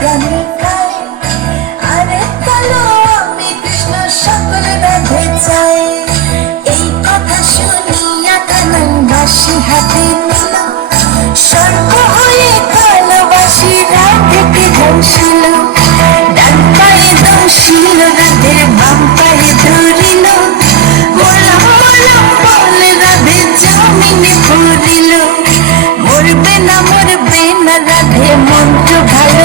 প্রাণী খায়। আরে কালো আমি কৃষ্ণ সকল রাধে চাই। এই কথা শুনিয়া কানন বাঁশি হাতে নিল, স্বর্গ হয়ে কালবাসী রাধেকে ঘোষিল। ডান পায়ে দোষিল রাধের বাম পায়ে ধরিল, মোলাম মোলাম বলে রাধে জামিনে পড়িল। মরবে না রাধে মন্ত্র ভালো